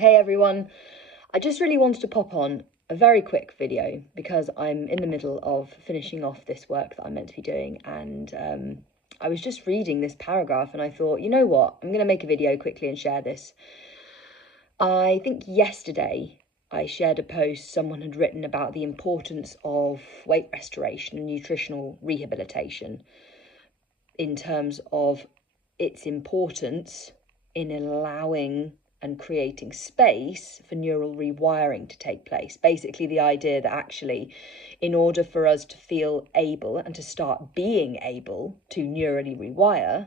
Hey everyone, I just really wanted to pop on a very quick video because I'm in the middle of finishing off this work that I'm meant to be doing, and I was just reading this paragraph and I thought, you know what, I'm going to make a video quickly and share this. I think yesterday I shared a post someone had written about the importance of weight restoration and nutritional rehabilitation in terms of its importance in allowing and creating space for neural rewiring to take place. Basically, the idea that actually, in order for us to feel able and to start being able to neurally rewire,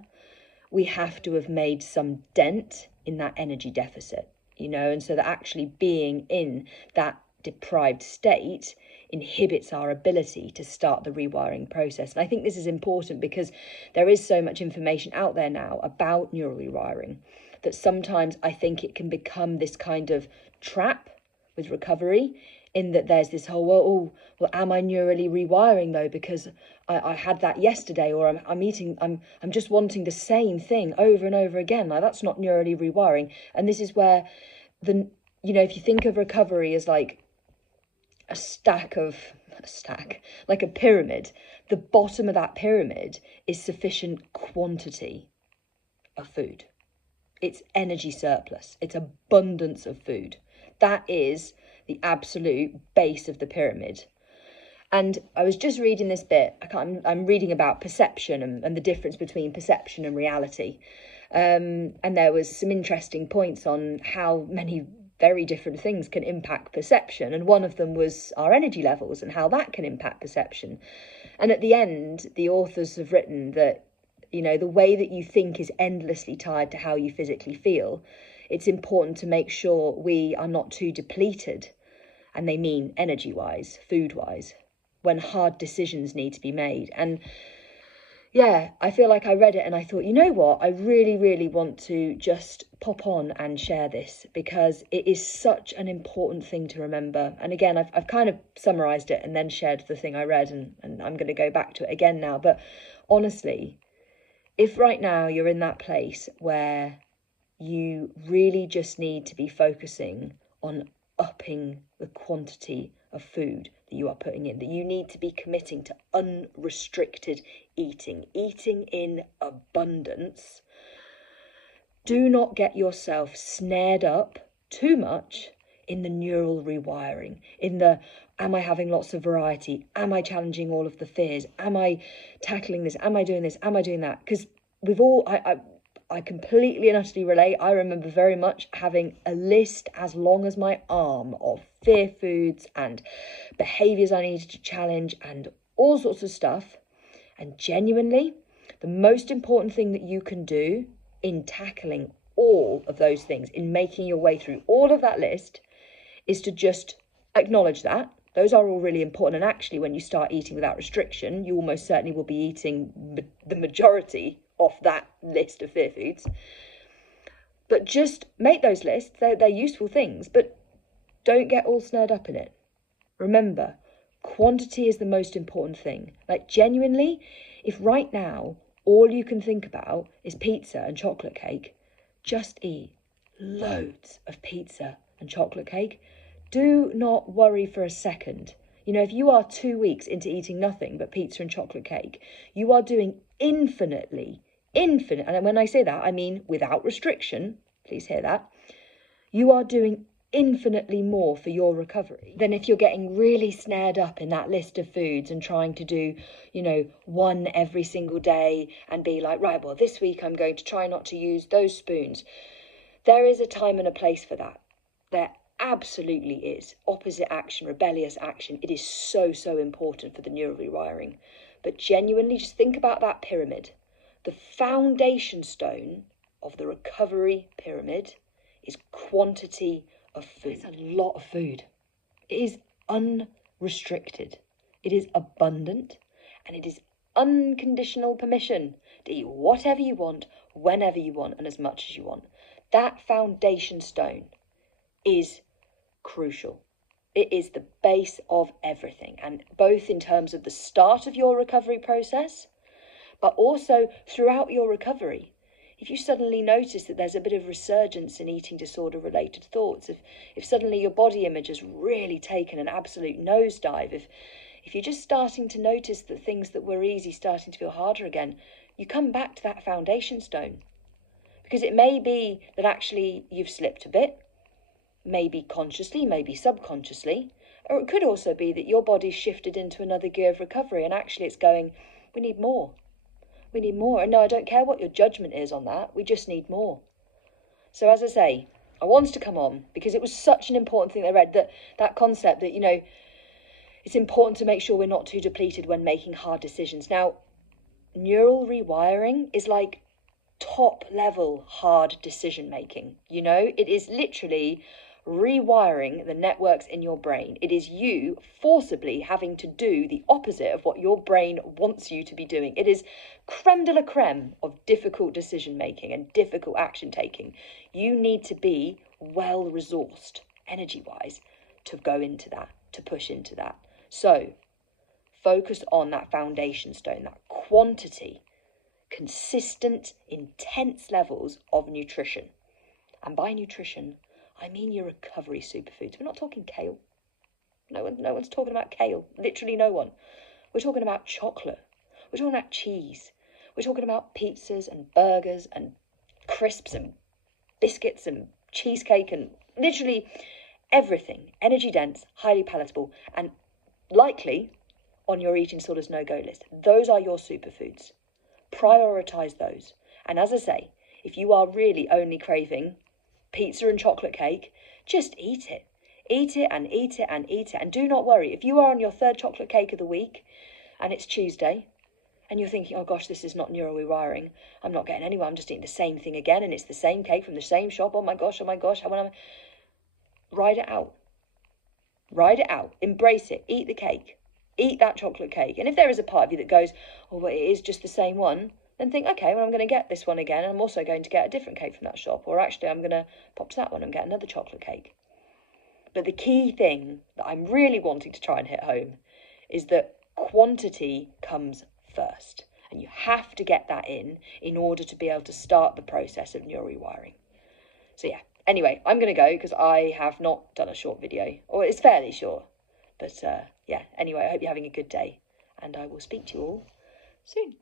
we have to have made some dent in that energy deficit, and so that actually being in that deprived state inhibits our ability to start the rewiring process. And I think this is important because there is so much information out there now about neural rewiring that sometimes I think it can become this kind of trap with recovery, in that there's this whole, well, am I neurally rewiring though? Because I had that yesterday, or I'm just wanting the same thing over and over again. Like, that's not neurally rewiring. And this is where if you think of recovery as like like a pyramid, the bottom of that pyramid is sufficient quantity of food. It's energy surplus. It's abundance of food. That is the absolute base of the pyramid. And I was just reading this bit. I'm reading about perception and the difference between perception and reality. And there was some interesting points on how many very different things can impact perception. And one of them was our energy levels and how that can impact perception. And at the end, the authors have written that, the way that you think is endlessly tied to how you physically feel. It's important to make sure we are not too depleted, and they mean energy-wise, food-wise, when hard decisions need to be made. And yeah, I feel like I read it and I thought, you know what, I really, really want to just pop on and share this because it is such an important thing to remember. And again, I've kind of summarised it and then shared the thing I read, and I'm going to go back to it again now. But honestly, if right now you're in that place where you really just need to be focusing on upping the quantity of food that you are putting in, that you need to be committing to unrestricted eating in abundance, do not get yourself snared up too much in the neural rewiring, in the, am I having lots of variety? Am I challenging all of the fears? Am I tackling this? Am I doing this? Am I doing that? Because we've all, I completely and utterly relate. I remember very much having a list as long as my arm of fear foods and behaviours I needed to challenge and all sorts of stuff. And genuinely, the most important thing that you can do in tackling all of those things, in making your way through all of that list, is to just acknowledge that. Those are all really important. And actually, when you start eating without restriction, you almost certainly will be eating the majority of that list of fear foods. But just make those lists. They're useful things, but don't get all snared up in it. Remember, quantity is the most important thing. Like, genuinely, if right now all you can think about is pizza and chocolate cake, just eat loads of pizza and chocolate cake. Do not worry for a second. If you are 2 weeks into eating nothing but pizza and chocolate cake, you are doing infinite, and when I say that, I mean without restriction, please hear that, you are doing infinitely more for your recovery than if you're getting really snared up in that list of foods and trying to do, one every single day and be like, right, well, this week I'm going to try not to use those spoons. There is a time and a place for that. There absolutely is. Opposite action, rebellious action. It is so, so important for the neural rewiring. But genuinely, just think about that pyramid. The foundation stone of the recovery pyramid is quantity of food. It's a lot of food. It is unrestricted. It is abundant, and it is unconditional permission to eat whatever you want, whenever you want, and as much as you want. That foundation stone is crucial. It is the base of everything, and both in terms of the start of your recovery process, but also throughout your recovery. if you suddenly notice that there's a bit of resurgence in eating disorder related thoughts, if suddenly your body image has really taken an absolute nosedive, if you're just starting to notice that things that were easy starting to feel harder again, you come back to that foundation stone. Because it may be that actually you've slipped a bit, maybe consciously, maybe subconsciously, or it could also be that your body's shifted into another gear of recovery and actually it's going, we need more. We need more. And no, I don't care what your judgment is on that. We just need more. So as I say, I wanted to come on because it was such an important thing I read, that concept that, you know, it's important to make sure we're not too depleted when making hard decisions. Now, neural rewiring is like top level hard decision making. You know, it is literally rewiring the networks in your brain. It is you forcibly having to do the opposite of what your brain wants you to be doing. It is creme de la creme of difficult decision making and difficult action taking. You need to be well resourced energy wise to go into that, to push into that. So focus on that foundation stone, that quantity, consistent, intense levels of nutrition. And by nutrition, I mean your recovery superfoods. We're not talking kale. No one's talking about kale. Literally no one. We're talking about chocolate. We're talking about cheese. We're talking about pizzas and burgers and crisps and biscuits and cheesecake and literally everything. Energy dense, highly palatable, and likely on your eating disorders no-go list. Those are your superfoods. Prioritise those. And as I say, if you are really only craving pizza and chocolate cake, just eat it. Eat it and eat it and eat it. And do not worry, if you are on your third chocolate cake of the week and it's Tuesday and you're thinking, oh gosh, this is not neural rewiring, I'm not getting anywhere, I'm just eating the same thing again and it's the same cake from the same shop, oh my gosh, ride it out. Ride it out. Embrace it. Eat the cake. Eat that chocolate cake. And if there is a part of you that goes, oh, well, it is just the same one, then think, okay, well, I'm going to get this one again, and I'm also going to get a different cake from that shop, or actually I'm going to pop to that one and get another chocolate cake. But the key thing that I'm really wanting to try and hit home is that quantity comes first, and you have to get that in order to be able to start the process of neural rewiring. So yeah, anyway, I'm going to go because I have not done a short video, or it's fairly short. But yeah, anyway, I hope you're having a good day, and I will speak to you all soon.